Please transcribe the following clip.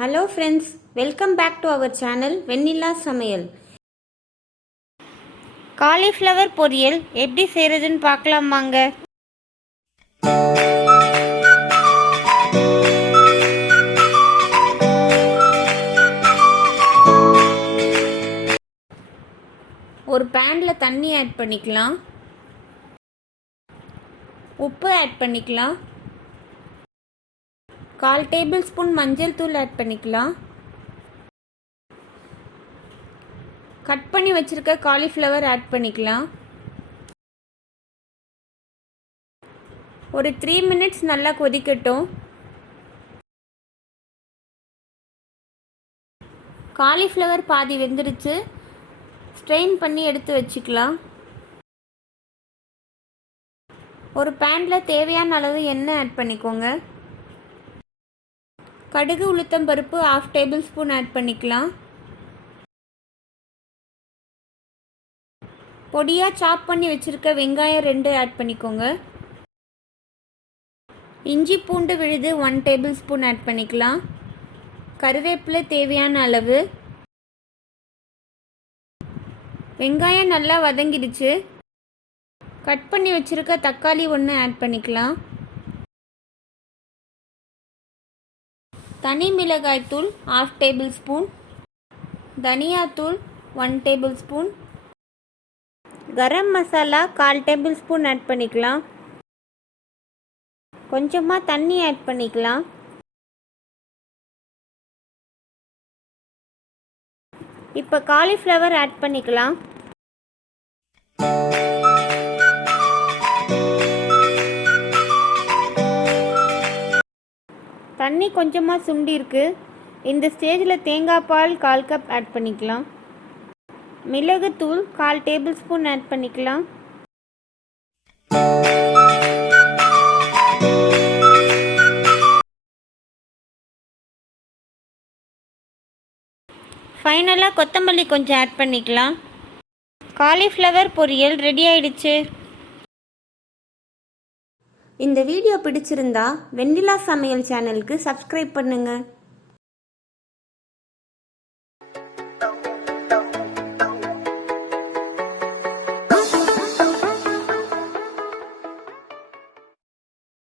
Hello friends, welcome back to our channel வெண்ணிலா சமையல். Cauliflower பொரியல் எப்படி செய்யறதுன்னு பார்க்கலாம் வாங்க. ஒரு பேன்ல தண்ணி ஆட் பண்ணிக்கலாம். உப்பு ஆட் பண்ணிக்கலாம். 1/4 டேபிள் ஸ்பூன் மஞ்சள் தூள் ஆட் பண்ணிக்கலாம். கட் பண்ணி வச்சிருக்க காலிஃப்ளவர் ஆட் பண்ணிக்கலாம். ஒரு 3 மினிட்ஸ் நல்லா கொதிக்கட்டும். காலிஃப்ளவர் பாதி வெந்துருச்சு. ஸ்ட்ரெயின் பண்ணி எடுத்து வச்சுக்கலாம். ஒரு பேனில் தேவையான அளவு எண்ணெய் ஆட் பண்ணிக்கோங்க. கடுகு உளுத்தம் பருப்பு 1/2 டேபிள் ஸ்பூன் ஆட் பண்ணிக்கலாம். பொடியாக சாப் பண்ணி வச்சுருக்க வெங்காயம் 2 ஆட் பண்ணிக்கோங்க. இஞ்சி பூண்டு விழுது 1 டேபிள் ஸ்பூன் ஆட் பண்ணிக்கலாம். கருவேப்பிலை தேவையான அளவு. வெங்காயம் நல்லா வதங்கிடுச்சு. கட் பண்ணி வச்சுருக்க தக்காளி 1 ஆட் பண்ணிக்கலாம். தனி மிளகாய் தூள் 1/2 டேபிள் ஸ்பூன். தனியாத்தூள் 1 table spoon. Garam masala 1/4 table spoon add பண்ணிக்கலாம். கொஞ்சமாக தண்ணி ஆட் பண்ணிக்கலாம். இப்போ காலிஃப்ளவர் ஆட் பண்ணிக்கலாம். தண்ணி கொஞ்சமாக சுண்டி இருக்கு. இந்த ஸ்டேஜில் தேங்காய் பால் 1/4 கப் ஆட் பண்ணிக்கலாம். மிளகுத்தூள் 1/4 டேபிள் ஸ்பூன் ஆட் பண்ணிக்கலாம். ஃபைனலாக கொத்தமல்லி கொஞ்சம் ஆட் பண்ணிக்கலாம். காலிஃப்ளவர் பொரியல் ரெடி ஆயிடுச்சு. இந்த வீடியோ பிடிச்சிருந்தா வெண்ணிலா சமையல் சேனலுக்கு சப்ஸ்கிரைப் பண்ணுங்கள்.